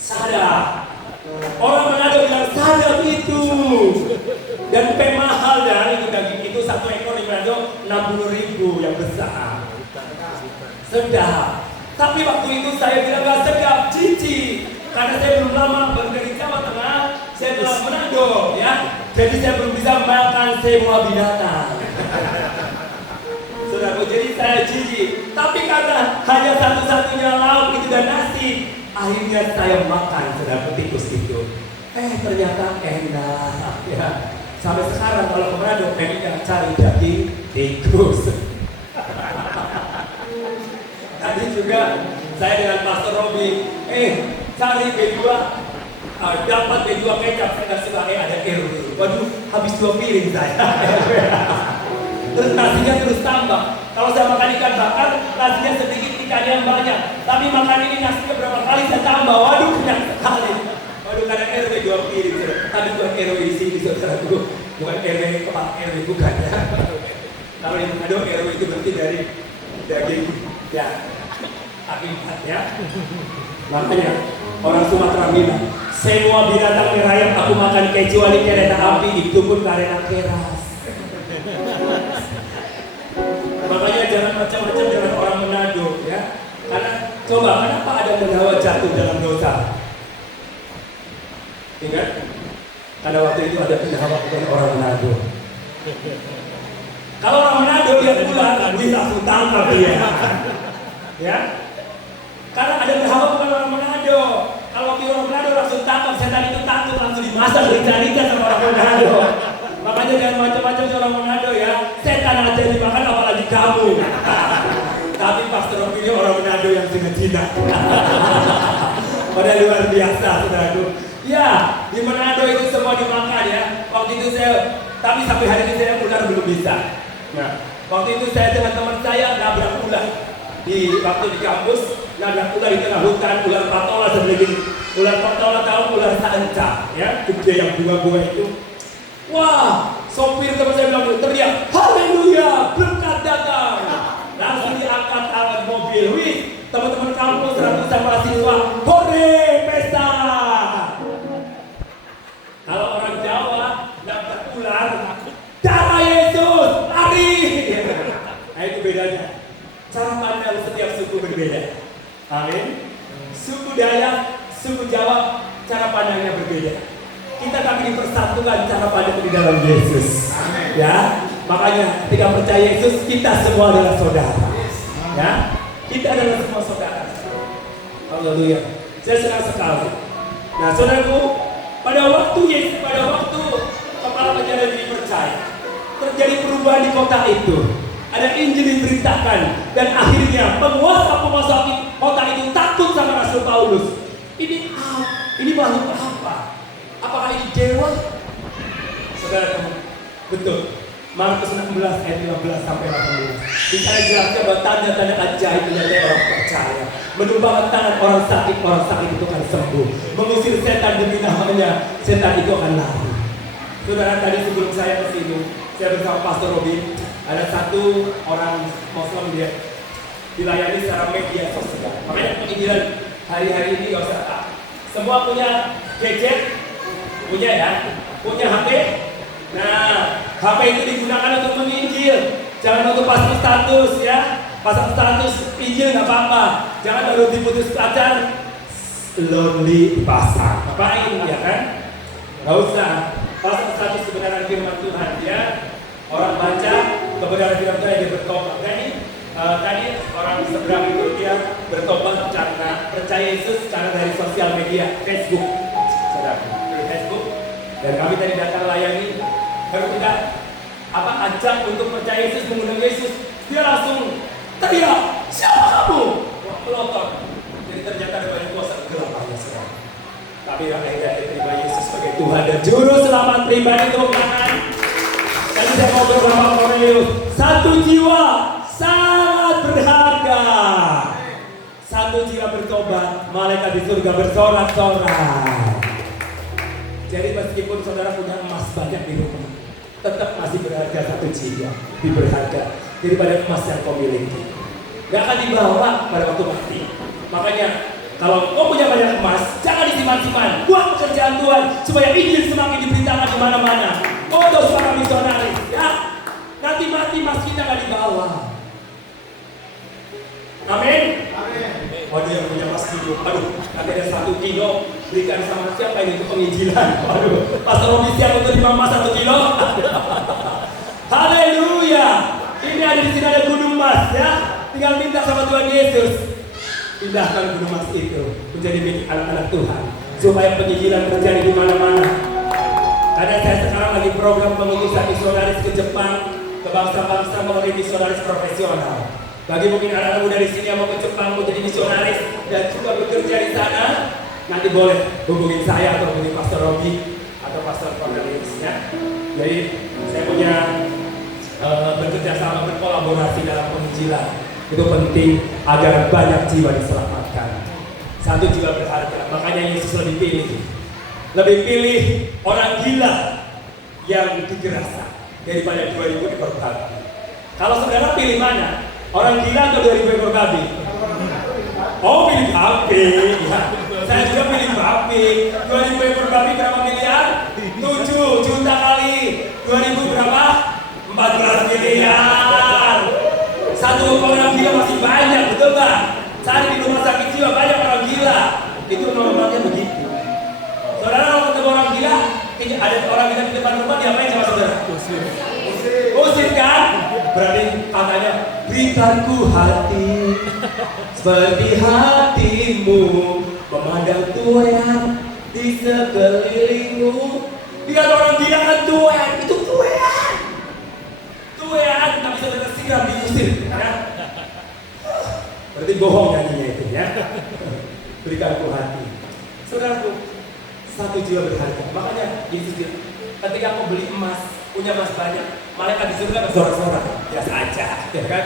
Sadap. Orang Manado bilang sadap itu. Dan mahal dan itu daging itu satu ekor di Manado 60.000 yang besar. Sedap. Tapi waktu itu saya bilang gak sedap, cici. Karena saya belum lama dari Jawa Tengah, saya telah Manado, ya. Jadi saya belum bisa makan semua binatang. Saudara, jadi saya cici. Tapi karena hanya satu-satunya lauk itu dan nasi, akhirnya saya makan saudara tikus itu. Ternyata enak, ya. Sampai sekarang kalau ke Manado, pengen cari daging tikus. Tadi juga saya dengan Pastor Robi, cari B2, dapat B2 kecap, saya nggak suka, ada RW. Waduh, habis 2 piring saya. Terus nasinya terus tambah. Kalau saya makan ikan bakar, nasinya sedikit, ikannya banyak. Tapi makan ini nasinya berapa kali saya tambah, waduh kenyang sekali. Waduh, kadang RW 2 piring. Tadi bukan RW di sini, saudaraku. Bukan RW, kepala RW, bukan ya. Kalau di Manado, RW itu berarti dari daging, ya. Akibat ya. Makanya orang Sumatera bilang, semua binatang merayap aku makan kecuali kereta api, itu pun karena keras. Makanya jangan macam-macam dengan orang Manado ya. Karena coba kenapa ada mendawa jatuh dalam dosa? Ingat? Karena waktu itu ada pendakwah dari orang Manado. Kalau orang Manado dia pulang, dia langsung tangkap dia. Ya, karena ada pendakwah bukan orang Manado. Kalau orang Manado langsung tangkap, setan itu takut langsung dimasak rica-rica sama orang Manado. Makanya jangan macam-macam orang Manado ya. Setan aja dimakan apalagi kamu. Tapi Pastor Robi ini orang Manado yang Cina. Pada luar biasa, saudaraku. Ya, di Manado itu semua dimakan ya. Waktu itu tapi sampai hari ini saya ular belum bisa. Nah, waktu itu saya dengan teman saya nabrak ular. Waktu di kampus, nabrak ular di tengah hutan, ular patola seperti ini. Ular patola tahu ular sanca, ya, gede yang bunga-bunga itu. Wah, sopir teman saya bilang teriak, haleluya, berkat datang. Langsung diangkat alat mobil. Wih, teman-teman kampus ratusan mahasiswa, hore, pesta. Kalau orang Jawa nabrak ular, darah Yesus, lari. Nah itu bedanya. Cara pandang setiap suku berbeda. Amin. Suku Dayak, suku Jawa, cara pandangnya berbeda. Kita kami dipersatukan cara pandang di dalam Yesus. Ya, makanya ketika percaya Yesus, kita semua adalah saudara. Ya, kita adalah semua saudara. Haleluya. Saya senang sekali. Nah, saudaraku, pada waktu kepala penjara dipercaya, terjadi perubahan di kota itu. Ada Injil diberitakan dan akhirnya penguasa kota itu takut sama Rasul Paulus. Ini makhluk apa? Apakah ini dewa? Saudara, betul. Markus 16 ayat 15 sampai 18. Di sana jelasnya bahwa tanda-tanda ajaib menyertai orang percaya. Menumbangkan tangan orang sakit itu akan sembuh. Mengusir setan demi namanya, setan itu akan lari. Saudara, tadi sebelum saya ke sini, saya bersama Pastor Robin. Ada satu orang Muslim dia dilayani secara media sosial. Makanya penginjilan hari-hari ini gak usah tak. Semua punya gadget, punya ya, punya HP. Nah, HP itu digunakan untuk menginjil. Jangan untuk pasang status ya, pasang status injil nggak apa-apa. Jangan baru diputus pacar, lonely pasang. Ngapain ya kan? Gak usah. Pasang status kebenaran firman Tuhan ya. Orang baca kebenaran firman Tuhan dia bertobat. Tadi orang seberang itu dia bertobat karena percaya Yesus karena dari sosial media Facebook, saudara, dari Facebook. Dan kami tadi datang layani, baru kita ajak untuk percaya Yesus, mengundang Yesus. Dia langsung teriak, siapa kamu? Wah, pelotot. Jadi ternyata ada banyak kuasa kegelapannya sekarang. Tapi akhirnya terima Yesus sebagai Tuhan dan Juru Selamat pribadi untuk tangan. Tadi saya mau bersama Cornelius, satu jiwa sangat berharga. Satu jiwa bertobat, malaikat di surga bersorak-sorak. Jadi meskipun saudara punya emas banyak di rumah, tetap masih berharga satu jiwa, lebih berharga daripada emas yang kau miliki. Gak akan dibawa pada waktu mati. Makanya kalau kau punya banyak emas, jangan disimpan-simpan. Buat pekerjaan Tuhan supaya Injil semakin diberitakan di mana-mana. Untuk para misionaris, ya. Nanti mati emas kita gak dibawa. Amin. Waduh, yang punya emas kilo, aduh, nanti ada 1 kilo berikan sama siapa ini untuk penginjilan. Waduh, Pastor Robi siap untuk 5 emas 1 kilo. Haleluya. Ini ada di sini ada gunung emas ya. Tinggal minta sama Tuhan Yesus. Pindahkan gunung emas itu menjadi milik anak-anak Tuhan supaya penginjilan terjadi di mana-mana. Karena saya sekarang lagi program pengutusan misionaris ke Jepang, ke bangsa-bangsa melalui misionaris profesional. Bagi mungkin anak-anak muda di sini yang mau ke Jepang, mau jadi misionaris dan juga bekerja di sana, nanti boleh hubungin saya atau hubungin Pastor Robi atau Pastor Cornelius ya. Jadi saya punya bekerja sama, berkolaborasi dalam penginjilan. Itu penting agar banyak jiwa diselamatkan. Satu jiwa berharga. Makanya Yesus lebih pilih orang gila yang digerasa daripada 2000 ekor babi. Kalau saudara pilih mana? Orang gila atau 2000 ekor babi? Oh, pilih babi. Ya. Saya juga pilih babi. 2000 ekor babi berapa miliar? 7 juta kali 2000 berapa? 14 miliar. Satu orang gila masih banyak, betul nggak? Saat di rumah sakit jiwa banyak orang gila. Itu normalnya begitu. Saudara kalau ketemu orang gila, Ini ada orang kita di depan rumah, diapain sama saudara? Usir kan? Berarti katanya, berikanku hati seperti hatimu, memandang tuan di sekelilingmu. Dia orang bilang kan tuan, itu tuan. Tuan, tak bisa bersiram diusir, kan? Berarti bohong nyanyinya itu ya. Berikanku hati. Saudaraku, satu jiwa berharga. Makanya Yesus bilang, ketika aku beli emas, punya emas banyak, malaikat di surga bersorak-sorak, biasa aja, ya kan?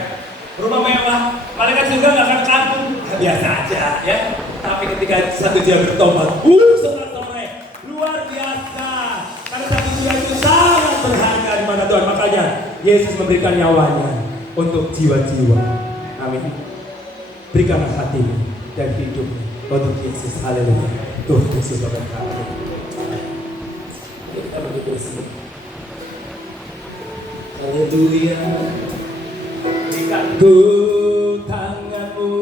Rumah mewah, malaikat surga nggak akan kagum, biasa aja, ya. Tapi ketika satu jiwa bertobat, sorak-sorai, luar biasa. Karena satu jiwa itu sangat berharga di mana Tuhan. Makanya Yesus memberikan nyawanya untuk jiwa-jiwa. Amin. Berikanlah hatimu dan hidupmu untuk Yesus. Haleluya. Tuhan Yesus memberkati. Kita begitu bersih. Haleluya. Berikanku tanganmu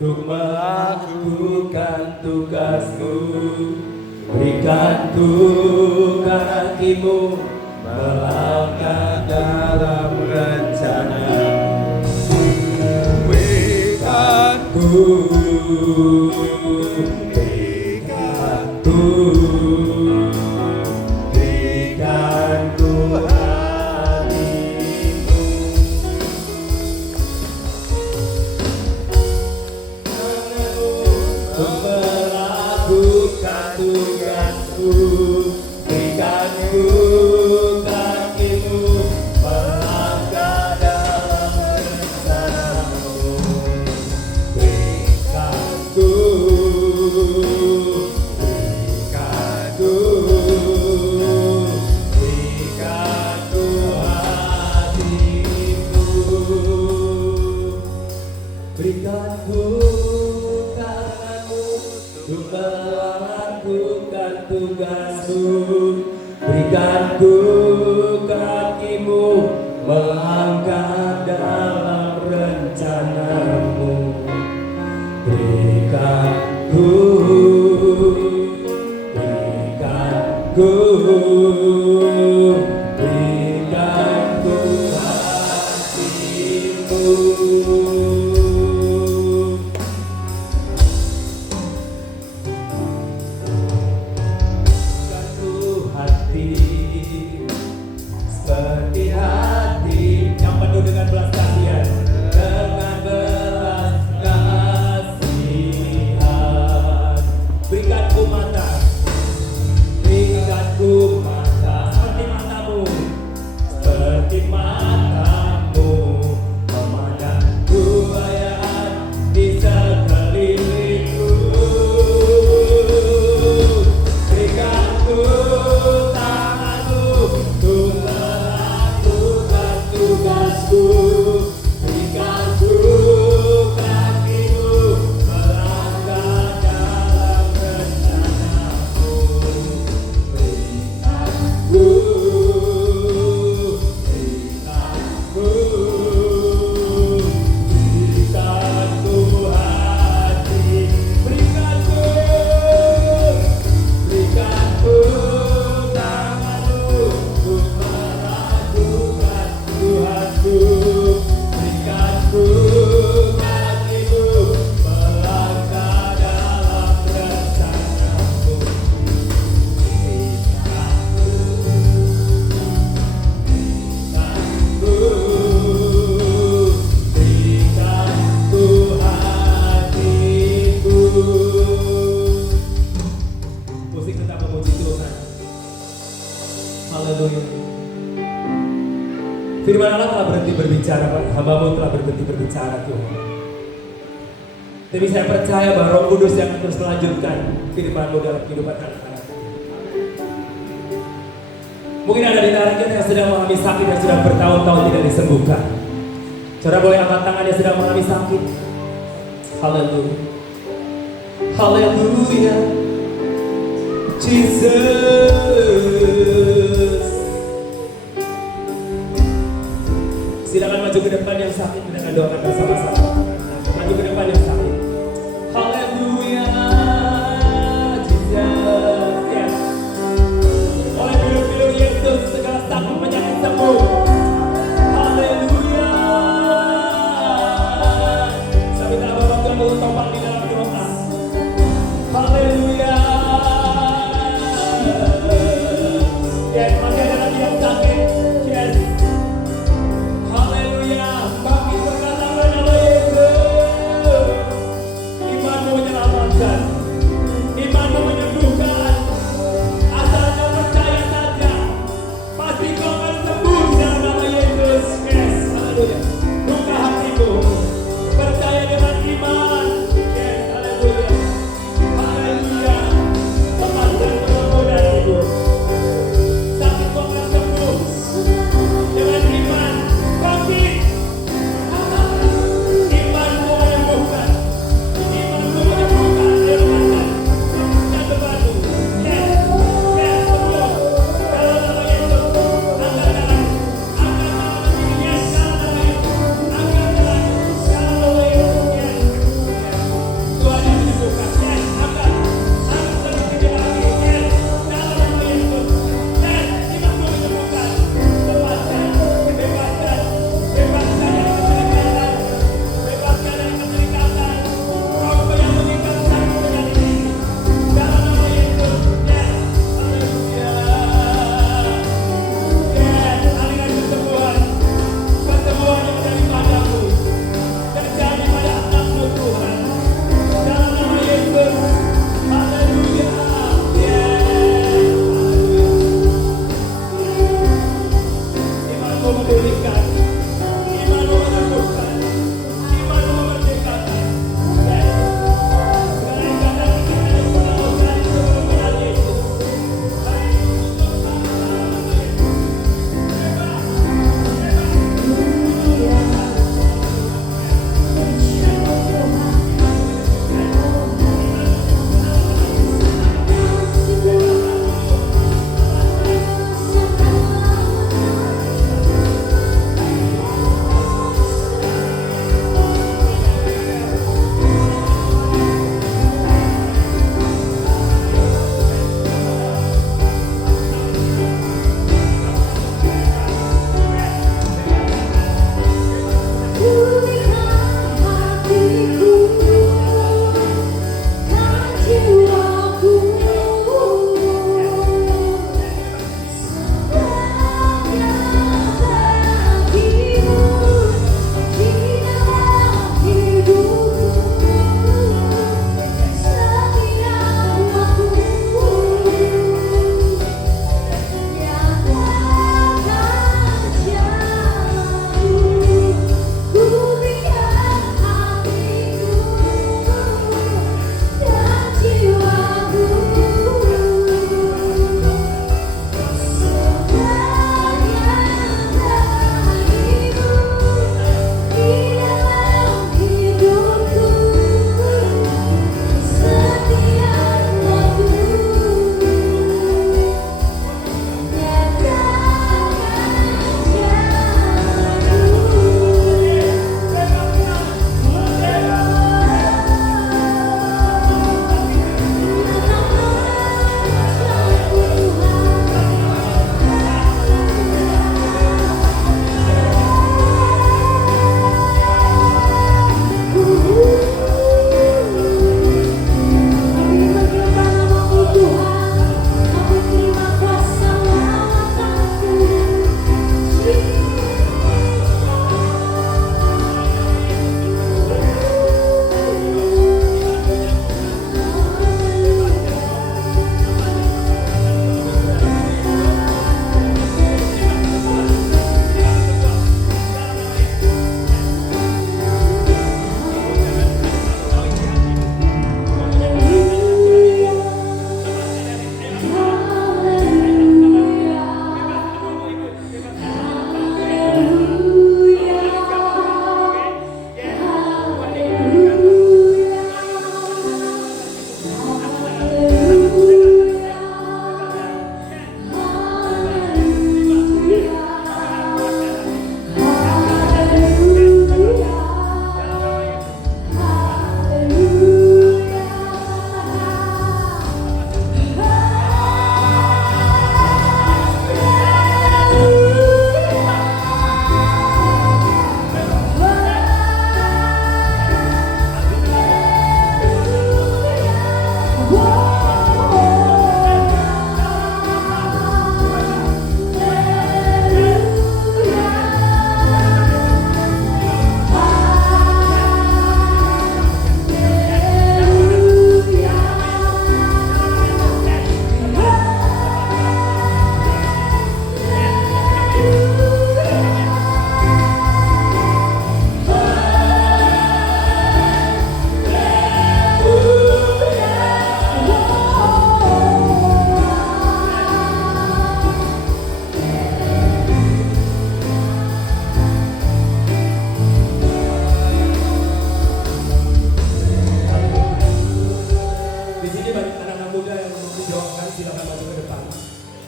untuk melakukan tugasmu. Berikanku kakimu melangkah dalam rencana. Berikanku berikanku kakimu melangkah dalam rencanamu. Berikanku hatimu. Firman Allah telah berhenti berbicara, hamba-Mu telah berhenti berbicara Tuhan. Tapi saya percaya bahwa Roh Kudus yang terus melanjutkan firman-Mu dalam kehidupan anak-anak. Mungkin ada di antara kita yang sedang mengalami sakit yang sudah bertahun-tahun tidak disembuhkan. Saudara boleh angkat tangan yang sedang mengalami sakit. Haleluya. Haleluya. Jesus. Silakan maju ke depan yang sakit, kita akan doakan bersama-sama. Maju ke depan yang sakit. Haleluya, Jesus. Yes. Oleh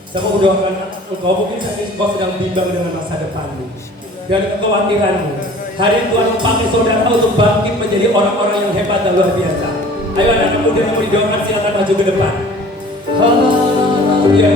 Saya mau doakan engkau, mungkin saat ini engkau sedang bimbang dengan masa depanmu dan kekhawatiranmu. Hari ini Tuhan memakai saudara untuk bangkit menjadi orang-orang yang hebat dan luar biasa. Ayo anak-anak muda yang mau didoakan silakan maju ke depan. Haleluya.